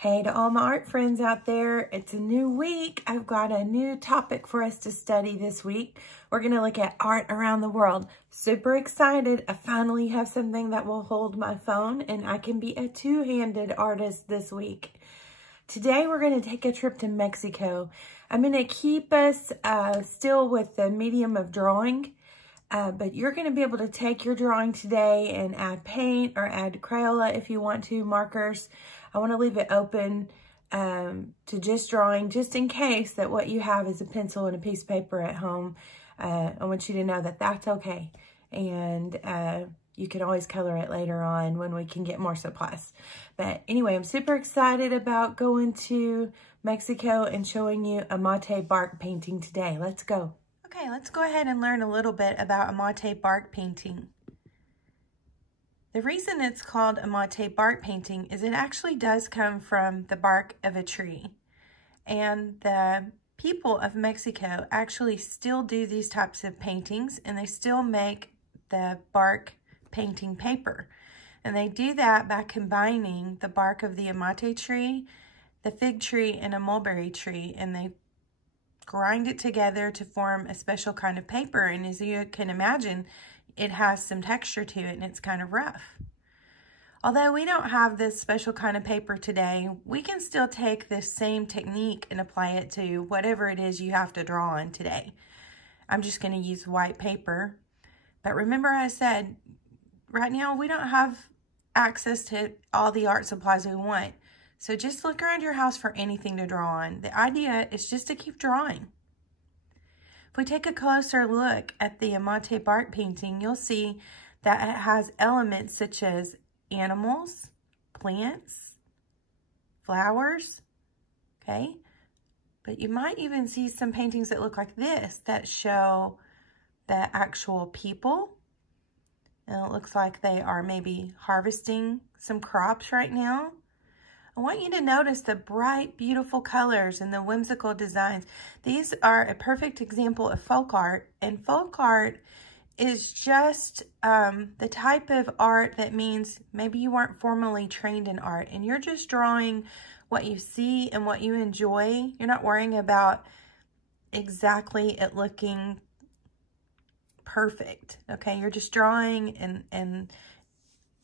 Hey to all my art friends out there, it's a new week. I've got a new topic for us to study this week. We're going to look at art around the world. Super excited. I finally have something that will hold my phone and I can be a two-handed artist this week. Today we're going to take a trip to Mexico. I'm going to keep us still with the medium of drawing, but you're going to be able to take your drawing today and add paint or add Crayola if you want to, markers. I want to leave it open to just drawing, just in case that what you have is a pencil and a piece of paper at home. I want you to know that that's okay. And you can always color it later on when we can get more supplies. But anyway, I'm super excited about going to Mexico and showing you Amate Bark Painting today. Let's go. Okay, let's go ahead and learn a little bit about Amate Bark Painting. The reason it's called Amate Bark Painting is it actually does come from the bark of a tree. And the people of Mexico actually still do these types of paintings, and they still make the bark painting paper. And they do that by combining the bark of the amate tree, the fig tree, and a mulberry tree, and they grind it together to form a special kind of paper. And as you can imagine, it has some texture to it and it's kind of rough. Although we don't have this special kind of paper today, we can still take this same technique and apply it to whatever it is you have to draw on today. I'm just going to use white paper. But remember I said, right now we don't have access to all the art supplies we want. So just look around your house for anything to draw on. The idea is just to keep drawing. If we take a closer look at the Amate Bark Painting, you'll see that it has elements such as animals, plants, flowers, okay? But you might even see some paintings that look like this that show the actual people. And it looks like they are maybe harvesting some crops right now. I want you to notice the bright, beautiful colors and the whimsical designs. These are a perfect example of folk art, and folk art is just the type of art that means maybe you weren't formally trained in art and you're just drawing what you see and what you enjoy. You're not worrying about exactly it looking perfect, okay? You're just drawing and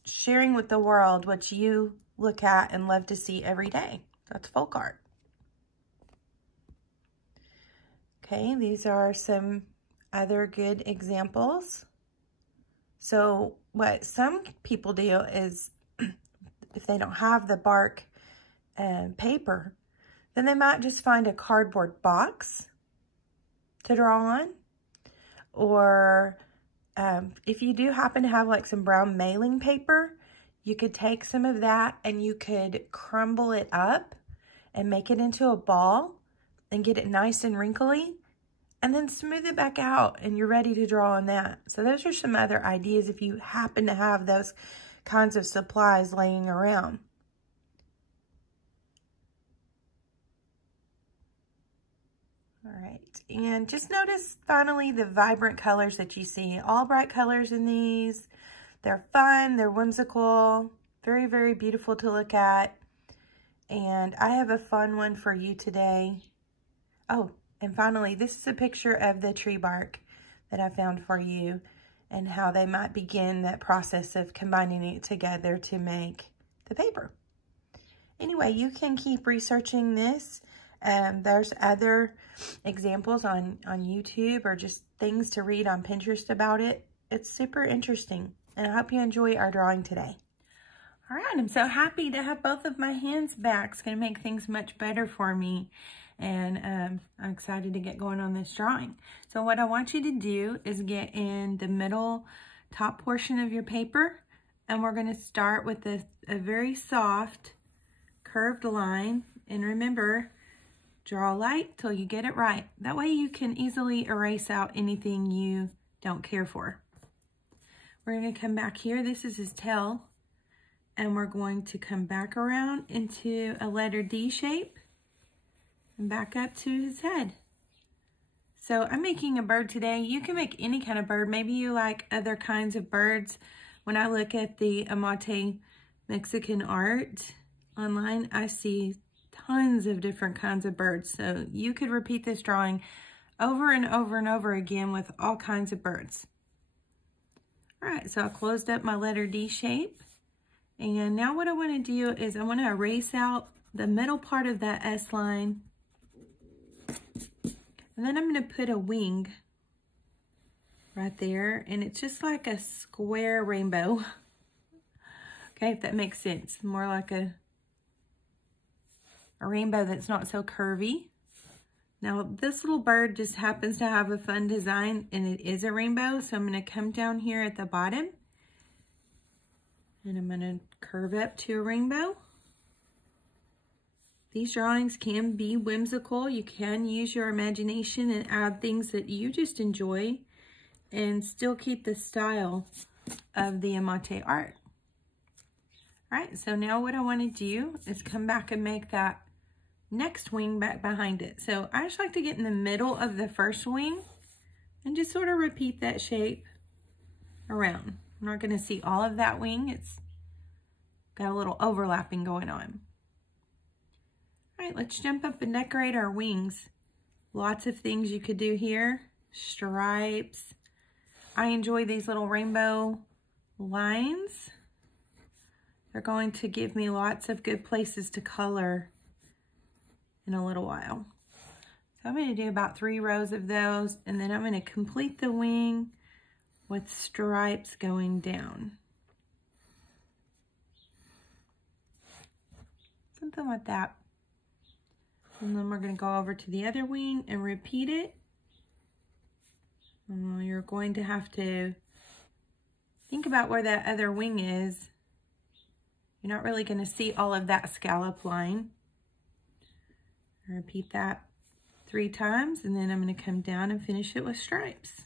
sharing with the world what you look at and love to see every day. That's folk art. Okay, these are some other good examples. So what some people do is, if they don't have the bark paper, then they might just find a cardboard box to draw on. Or if you do happen to have like some brown mailing paper, you could take some of that and you could crumble it up and make it into a ball and get it nice and wrinkly and then smooth it back out and you're ready to draw on that. So those are some other ideas if you happen to have those kinds of supplies laying around. All right, and just notice finally the vibrant colors that you see. All bright colors in these. They're fun, they're whimsical, very, very beautiful to look at. And I have a fun one for you today. Oh, and finally, this is a picture of the tree bark that I found for you and how they might begin that process of combining it together to make the paper. Anyway, you can keep researching this. There's other examples on YouTube or just things to read on Pinterest about it. It's super interesting. And I hope you enjoy our drawing today. All right, I'm so happy to have both of my hands back. It's going to make things much better for me. And I'm excited to get going on this drawing. So what I want you to do is get in the middle top portion of your paper. And we're going to start with a very soft curved line. And remember, draw light till you get it right. That way you can easily erase out anything you don't care for. We're going to come back here. This is his tail. And we're going to come back around into a letter D shape and back up to his head. So I'm making a bird today. You can make any kind of bird. Maybe you like other kinds of birds. When I look at the Amate Mexican art, online, I see tons of different kinds of birds. So you could repeat this drawing over and over and over again with all kinds of birds. All right, so I closed up my letter D shape. And now what I want to do is I want to erase out the middle part of that S line. And then I'm going to put a wing right there. And it's just like a square rainbow. Okay, if that makes sense. More like a rainbow that's not so curvy. Now this little bird just happens to have a fun design, and it is a rainbow. So I'm going to come down here at the bottom. And I'm going to curve up to a rainbow. These drawings can be whimsical. You can use your imagination and add things that you just enjoy and still keep the style of the Amate art. All right, so now what I want to do is come back and make that next wing back behind it. So I just like to get in the middle of the first wing and just sort of repeat that shape around. I'm not going to see all of that wing. It's got a little overlapping going on. All right, let's jump up and decorate our wings. Lots of things you could do here. Stripes. I enjoy these little rainbow lines. They're going to give me lots of good places to color in a little while. So I'm going to do about 3 rows of those, and then I'm going to complete the wing with stripes going down. Something like that. And then we're going to go over to the other wing and repeat it. You're going to have to think about where that other wing is. You're not really going to see all of that scallop line. Repeat that 3 times, and then I'm going to come down and finish it with stripes.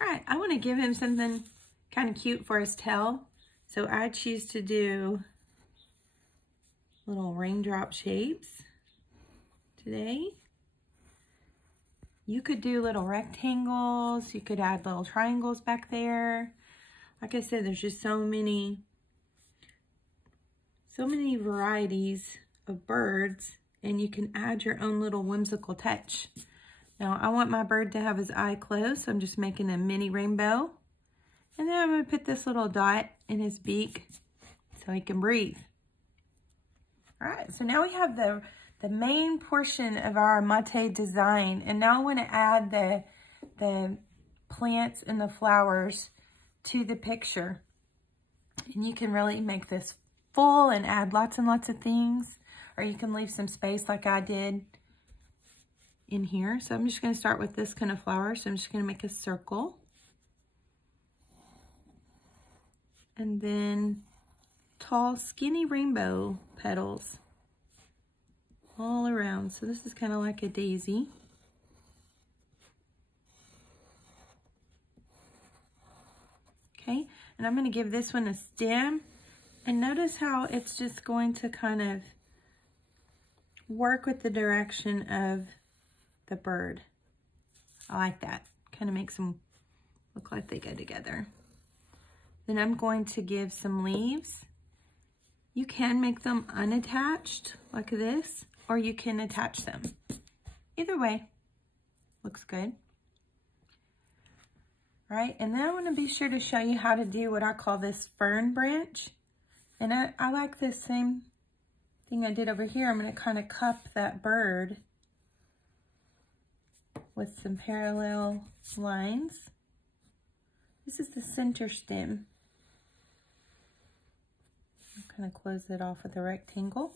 All right, I want to give him something kind of cute for his tail. So I choose to do little raindrop shapes today. You could do little rectangles. You could add little triangles back there. Like I said, there's just so many varieties of birds, and you can add your own little whimsical touch. Now, I want my bird to have his eye closed, so I'm just making a mini rainbow. And then I'm going to put this little dot in his beak so he can breathe. All right, so now we have the main portion of our Amate design. And now I want to add the plants and the flowers to the picture. And you can really make this full and add lots and lots of things. Or you can leave some space like I did in here. So I'm just going to start with this kind of flower. So I'm just going to make a circle. And then tall, skinny rainbow petals all around. So this is kind of like a daisy. Okay, and I'm going to give this one a stem. And notice how it's just going to kind of work with the direction of the bird. I like that. Kind of makes them look like they go together. Then I'm going to give some leaves. You can make them unattached like this, or you can attach them. Either way, looks good. All right, and then I want to be sure to show you how to do what I call this fern branch. And I like this same thing I did over here. I'm going to kind of cup that bird with some parallel lines. This is the center stem. I'll kind of close it off with a rectangle.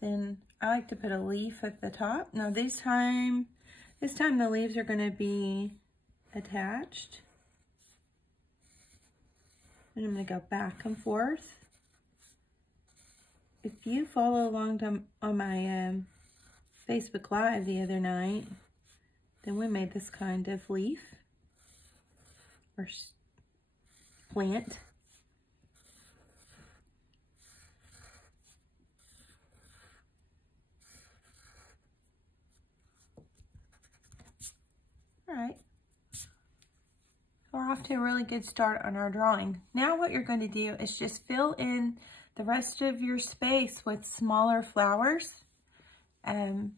Then I like to put a leaf at the top. Now this time the leaves are going to be attached. And I'm going to go back and forth. If you follow along on my Facebook Live the other night, then we made this kind of leaf or plant. All right. We're off to a really good start on our drawing. Now what you're going to do is just fill in the rest of your space with smaller flowers. And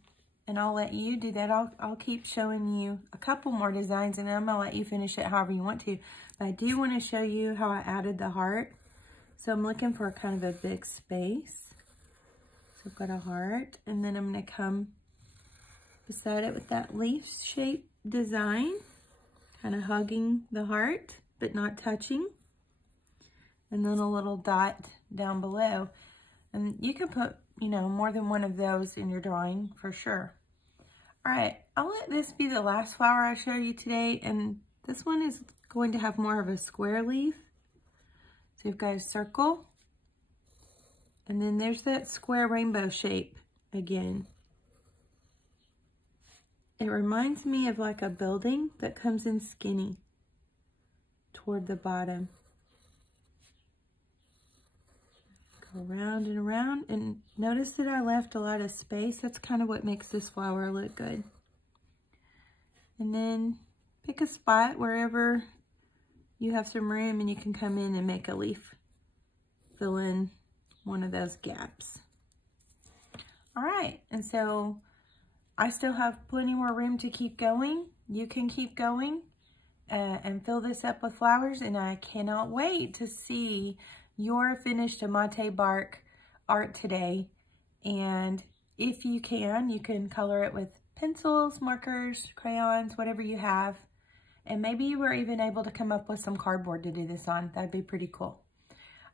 I'll let you do that. I'll keep showing you a couple more designs, and I'm going to let you finish it however you want to. But I do want to show you how I added the heart. So I'm looking for kind of a big space. So I've got a heart, and then I'm going to come beside it with that leaf shape design, kind of hugging the heart, but not touching. And then a little dot down below. And you can put, you know, more than one of those in your drawing for sure. All right, I'll let this be the last flower I show you today. And this one is going to have more of a square leaf. So you've got a circle. And then there's that square rainbow shape again. It reminds me of like a building that comes in skinny toward the bottom. Go around and around, and notice that I left a lot of space. That's kind of what makes this flower look good. And then pick a spot wherever you have some room and you can come in and make a leaf. Fill in one of those gaps. All right, and so I still have plenty more room to keep going. You can keep going and fill this up with flowers, and I cannot wait to see your finished Amate bark art today. And if you can color it with pencils, markers, crayons, whatever you have. And maybe you were even able to come up with some cardboard to do this on. That'd be pretty cool.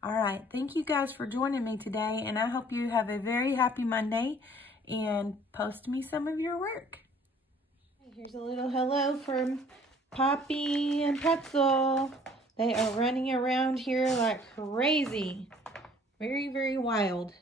All right, thank you guys for joining me today, and I hope you have a very happy Monday, and post me some of your work. Here's a little hello from Poppy and Pretzel. They are running around here like crazy. Very, very wild.